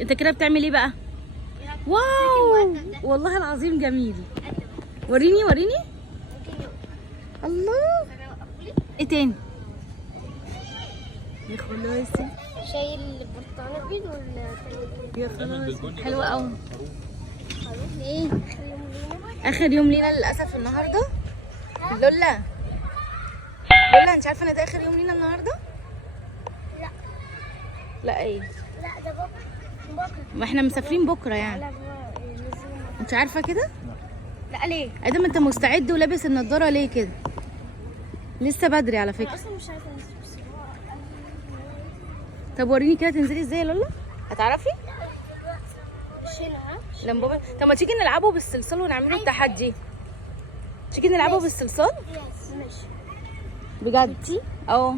انت كده بتعمل ايه بقى؟ واو والله العظيم جميل. وريني وريني. الله. ايه تاني؟ يا خلاصي. شايل البرتقال البيض ولا يا خلاص حلوة قوي. ايه؟ اخر يوم لينا للاسف النهارده. لولا لولا انت عارفه ان ده اخر يوم لينا النهارده؟ لا. لا ايه؟ لا ده بكره. ما احنا مسافرين بكره يعني. انت عارفه كده؟ لا ليه؟ ادام انت مستعد ولابس النضاره ليه كده؟ لسه بدري على انا فكره. اصلا مش عارفه انزل بس طب وريني كده تنزلي ازاي يا لولا؟ هتعرفي؟ مش هنا. ها؟ لما بابا طب ما تيجي نلعبه بالصلصال ونعمله التحدي. تيجي نلعبه بالصلصال؟ ماشي. بجد؟ اه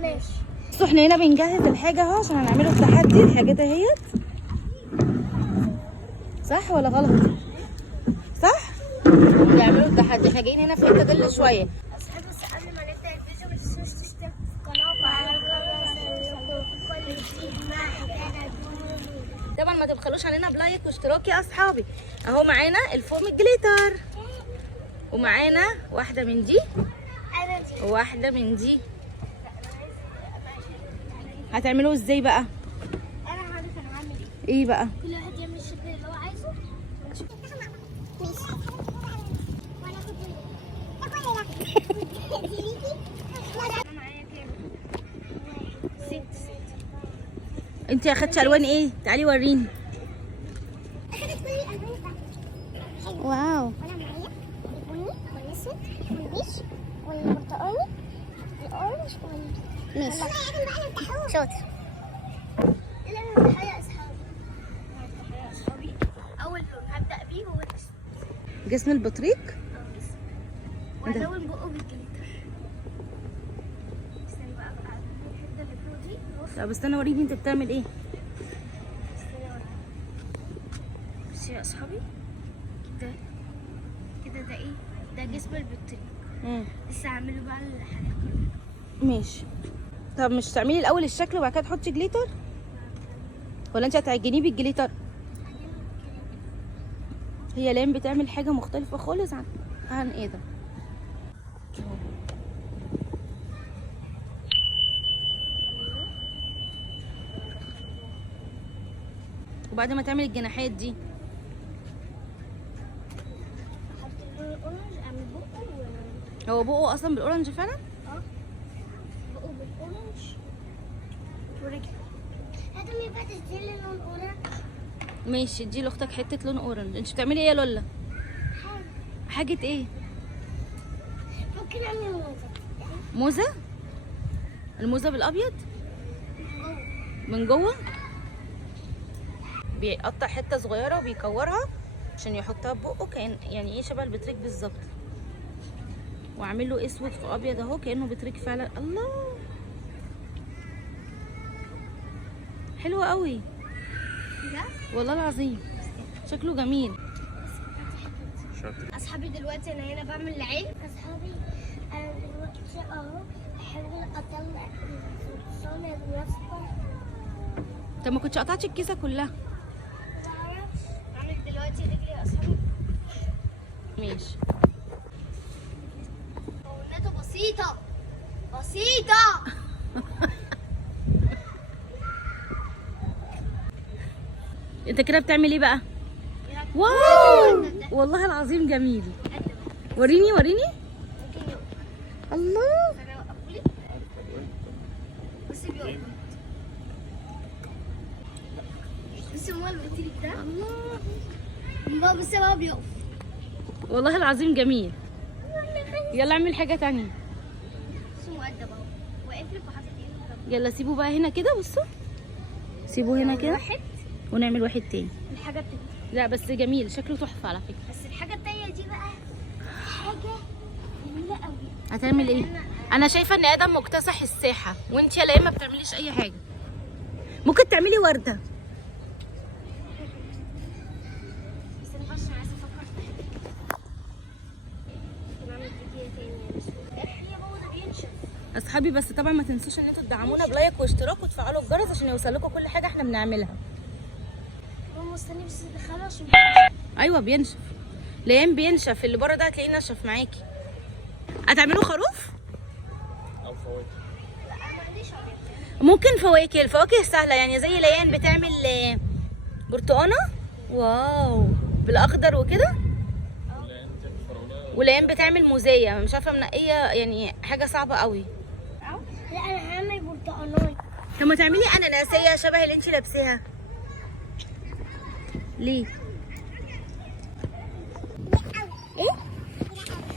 ماشي. بصوا احنا هنا بنجهز الحاجه اهو عشان هنعمله التحدي. الحاجات اهيت. صح ولا غلط؟ صح؟ بيعملوا التحدي. احنا جايين هنا في حته ضل شويه. اصحابي بس قبل ما نبدا الفيديو ما تنسوش تشتركوا في القناه وفعلوا الجرس كل جديد معانا. طبعا ما تبخلوش علينا بلايك واشتراك يا اصحابي. اهو معانا الفوم الجليتر ومعانا واحده من دي انا دي. وواحده من دي. هتعملوه ازاي بقى؟ انا عارف انا هعمل ايه بقى؟ كل واحد يعمل الشكل اللي هو عايزه ونشوف. ماشي. وانا معايا كام؟ 6. انت اخدتش الوان ايه؟ تعالي وريني. اخدت كل الالوان. واو. وانا معايا البني والاسود والبيش والبرتقالي الاورنج ماشي. شاطر. يلا نفتحها يا اصحابي. اول لون هبدا بيه هو الاسود. جسم البطريق. وهلون بقه بالجليتر. استنى بقى الحته اللي فوق دي. طب استنى اوريكي انت بتعمل ايه. بصي يا اصحابي كده كده. ده ايه؟ ده جسم البطريق. لسه هعمله بقى الحاجات كلها. ماشي. طب مش تعملي الاول الشكل وبعد كده تحطي جليتر ولا انت هتعجنيه بالجليتر؟ هي لام بتعمل حاجه مختلفه خالص عن ايه ده. وبعد ما تعمل الجناحات دي احط اللون الاورنج اعمل بقه هو بقه اصلا بالاورنج فعلا. بقه بالاورنج ورجله. هذا ما ينفعش تدير لي لون اورنج. ماشي ادي لاختك حته لون اورنج. انت بتعملي ايه يا لولا؟ حاجه ايه؟ ممكن اعمل موزه. موزه. الموزه بالابيض من جوه. بيقطع حته صغيره وبيكورها عشان يحطها في بقه كأن يعني ايه شبه البطريق بالظبط. واعمل له اسود في ابيض اهو كانه بطريق فعلا. الله حلو قوي والله العظيم. شكله جميل. اصحابي دلوقتي انا هنا بعمل العين. اصحابي انا دلوقتي اهو بحاول اطلع الصوص الاصفر. طب ما كنتش قطعتي الكيسه كلها. اعمل دلوقتي رجلي يا اصحابي. ماشي. مكوناته بسيطه بسيطه. انت كده بتعمل ايه بقى؟ واو والله العظيم جميل. وريني وريني. الله. بس هو البطريق ده الله بس هو بيقف. والله العظيم جميل. يلا اعمل حاجه تانية. بس مؤدب اهو واقف لك وحاطط ايده. يلا سيبه بقى هنا كده. بصوا سيبه هنا كده واحد ونعمل واحد تاني. الحاجه التانيه. لا بس جميل شكله تحفه على فكره. بس الحاجه التانيه دي بقى حاجه جميله قوي. هتعمل ايه؟ انا شايفه ان ادم مكتسح الساحه وانت يا ليه ما بتعمليش اي حاجه. ممكن تعملي ورده. بس انا بس عايزه افكر في حاجه. نعمل فيديو تاني بس يا بابا ده بينشف. اصحابي بس طبعا ما تنسوش ان انتوا تدعمونا بلايك واشتراك وتفعلوا الجرس عشان يوصل لكم كل حاجه احنا بنعملها. بكون مستني بس يدخله عشان ايوه بينشف. ليان بينشف، اللي بره ده هتلاقيه نشف معاكي. هتعملوا خروف او فواكه. لا ما عنديش أبيض. ممكن فواكه. الفواكه سهله يعني، زي ليان بتعمل برتقانه واو بالاخضر وكده، ولا انت فراوله؟ وليان بتعمل موزيه مش عارفه منقيه، يعني حاجه صعبه قوي. لا انا هعمل برتقانات. طب ما تعملي اناناسيه شبه اللي انت لابساها. ليه؟ ايه؟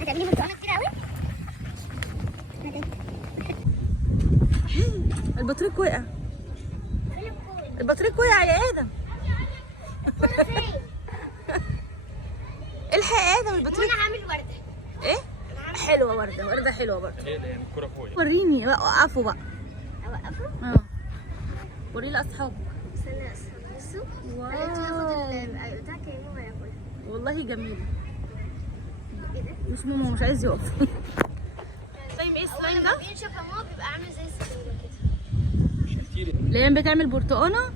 هتعملي برتقانات كتير قوي؟ البطريق وقع. البطريق وقع يا ادم. الحق يا ادم البطريق. انا هعمل ورده. ايه؟ حلوه ورده، ورده حلوه برضه. ليه يعني الكوره فوق؟ وريني بقى، وقفوا بقى. اوقفه؟ اه وري لاصحابك. استنى بصوا. واو. ياخد البتاع كانه هياكلها. والله جميله. ايه ده؟ مش ماما مش عايز يقف. سلايم ايه السلايم ده؟ بينشف هو بيبقى عامل زي السكينه كده. كتير. ليان بتعمل برتقانه،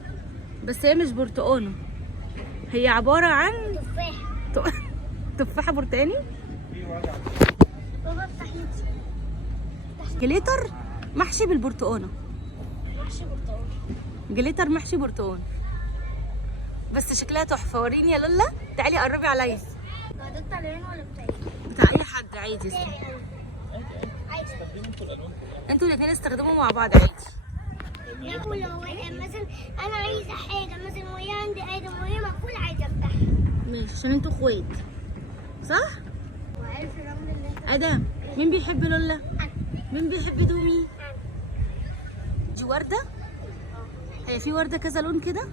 بس هي مش برتقانه، هي عباره عن تفاح. تفاحه برتقاني. بابا افتح لي. جليتر محشي بالبرتقانه. محشي برتقال. جليتر محشي برتقان، بس شكلها تحفه. وريني يا لولا، تعالي قربي عليا. ده بتاع العين ولا بتاعي؟ بتاع اي حد عادي. عادي. استخدموا انتوا الالوان كلها. انتوا الاثنين استخدموا مع بعض عادي. لو مثلا انا عايزه حاجه مثلا وهي عندي ادم وهي مقفول عايزه افتحها. ماشي عشان انتوا اخوات صح؟ وعارف الرمل اللي انت ادم مين بيحب لولا؟ مين بيحب دومي؟ دي ورده؟ هي في ورده كذا لون كده؟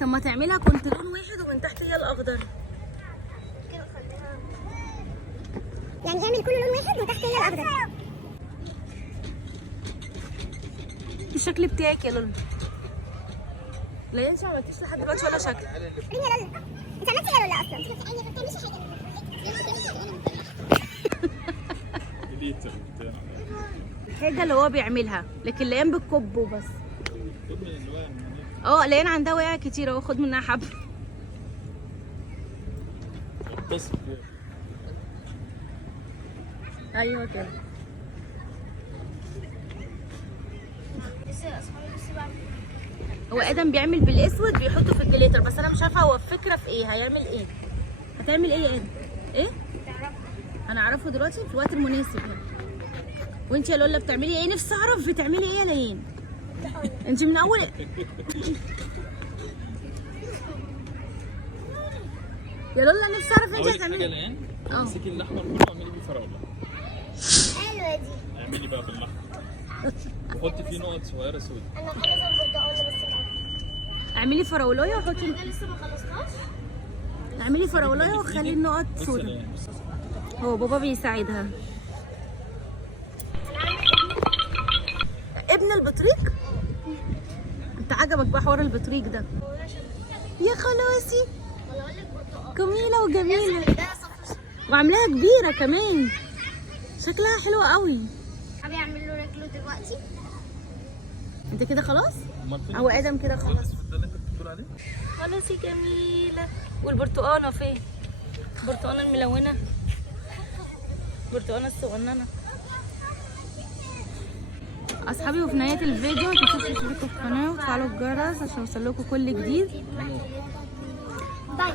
طب ما تعملها كنت لون واحد ومن تحت هي الاخضر. كده خليها. يعني اعمل كل لون واحد وتحت هي الاخضر. الشكل بتاعك يا لولا. لا انت ما عملتيش لحد دلوقتي ولا شكل. مين يا لولا؟ انت عملتي يا لولا اصلا؟ انت ما بتعمليش حاجه. جليتر بتاع. حاجه اللي هو بيعملها، لكن ليان بالكب وبس. خد من الالوان من ليان عندها وقع كتير اهو، خد منها حبه. متصل فيها. ايوه كده. لسه اصحابي لسه بعمل. هو ادم بيعمل بالاسود بيحطه في الجليتر، بس انا مش عارفه هو الفكره في ايه، هيعمل ايه؟ هتعمل ايه يا ادم؟ ايه؟ تعرفها. هنعرفه دلوقتي في الوقت المناسب يعني. وانت يا لولا بتعملي ايه؟ نفسي اعرف بتعملي ايه يا ليان؟ انت من اول يا لولا نفسي اعرف انت اقول لك حاجه هتعملي. الان. اه. امسكي اللحمه كله واعملي بيه فراوله. حلوه دي. اعملي بقى باللحمه. وحطي فيه نقط صغيره سوداء. انا خلصت البرتقال بس الأول. اعملي فراولايه وحطي، ده لسه ما خلصناش. اعملي فراولايه وخلي النقط بصي سودا. الآن. هو بابا بيساعدها. ابن البطريق؟ انت عجبك بقى حوار البطريق ده؟ يا خلاصي ولا اقول لك برتقال. جميله وجميله، ده صفر. وعاملاها كبيره كمان، شكلها حلو قوي. حابب اعمل له رجله دلوقتي. انت كده خلاص؟ امال فين هو ادم كده خلاص. الاسود ده اللي انت بتقول عليه؟ خلاص جميله. والبرتقانه فين؟ البرتقانه الملونه، البرتقانه الصغننه. اصحابي، وفي نهايه الفيديو ما تنسوش تشتركوا في القناه وتفعلوا الجرس عشان يوصلكوا كل جديد. باي.